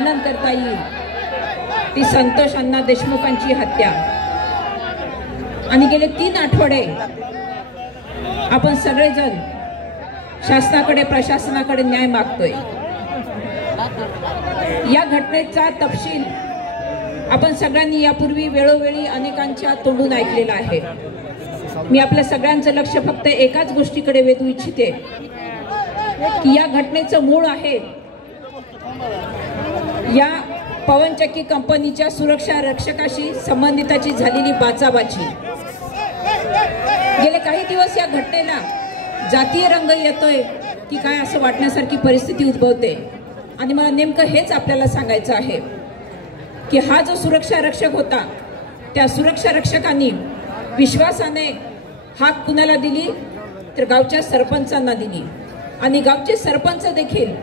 वर्णन करता येईल ती संतोष अण्णा देशमुखांची हत्या। आणि गेले 3 आठवडे आपण सगळेजण शासनाकडे प्रशासनाकडे न्याय मागतोय। या घटनेचा तपशील आपण सगळ्यांनी यापूर्वी वेळोवेळी अनेकांच्या तोंडून ऐकलेला आहे। मी आपल्या सगळ्यांचं लक्ष फक्त एकाच गोष्टीकडे वेधू इच्छिते की या घटनेचं मूळ आहे या पवनचक्की कंपनीच्या सुरक्षा रक्षकाशी संबंधिताची झालेली बाचाबाची। गेले काही दिवस या घटनेला जातीय रंग येतोय की काय असं वाटण्यासारखी परिस्थिती उद्भवते। आणि मला नेमकं हेच आपल्याला सांगायचं आहे की हा जो सुरक्षा रक्षक होता त्या सुरक्षा रक्षकांनी विश्वासाने हाक कुणाला दिली तर गावच्या सरपंचांना दिली। आणि गावचे सरपंच देखील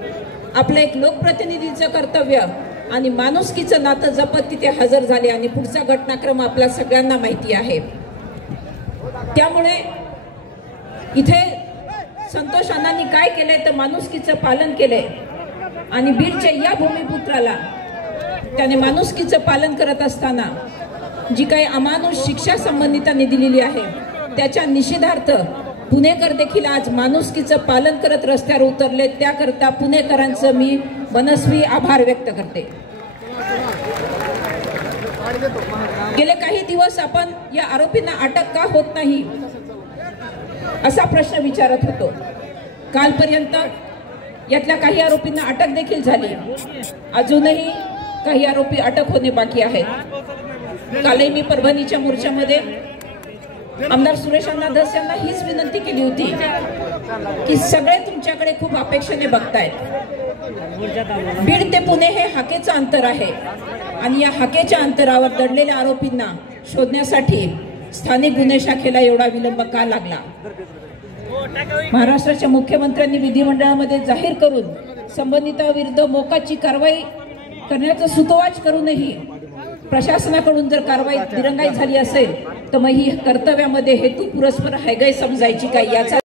आपलं एक लोकप्रतिनिधीचं कर्तव्य आणि माणुसकीचं नातं जपत तिथे हजर झाले। आणि पुढचा घटनाक्रम आपल्या सगळ्यांना माहिती आहे। त्यामुळे इथे संतोष अण्णांनी काय केलंय तर माणुसकीचं पालन केलंय। आणि बीडच्या या भूमिपुत्राला त्याने माणुसकीचं पालन करत असताना जी काही अमानुष शिक्षा संबंधितांनी दिलेली आहे त्याच्या निषेधार्थ पुणेकर देखील आज माणुसकीचं पालन करत रस्त्यावर उतरले। त्याकरता पुणेकरांचं मी मनस्वी आभार व्यक्त करते। गेले काही दिवस आपण या आरोपींना अटक का होत नाही असा प्रश्न विचारत होतो। कालपर्यंत यातल्या काही आरोपींना अटक देखील झाली, अजूनही काही आरोपी अटक होणे बाकी आहेत। कालही मी परभणीच्या मोर्चामध्ये आमदार सुरेश अण्णा धस यांना हीच विनंती केली होती की सगळे तुमच्याकडे खूप अपेक्षेने बघतायत। बीड ते पुणे हे हाकेचं अंतर आहे आणि या हाकेच्या अंतरावर दडलेल्या आरोपींना शोधण्यासाठी स्थानिक गुन्हे शाखेला एवढा विलंब का लागला। महाराष्ट्राच्या मुख्यमंत्र्यांनी विधिमंडळामध्ये जाहीर करून संबंधितांविरुद्ध मोकाची कारवाई करण्याचं सुतोवाच करूनही प्रशासनाकडून जर कारवाई दिरंगाई झाली असेल तर मग ही कर्तव्यामध्ये हेतू पुरस्पर हायगाई समजायची काय याचा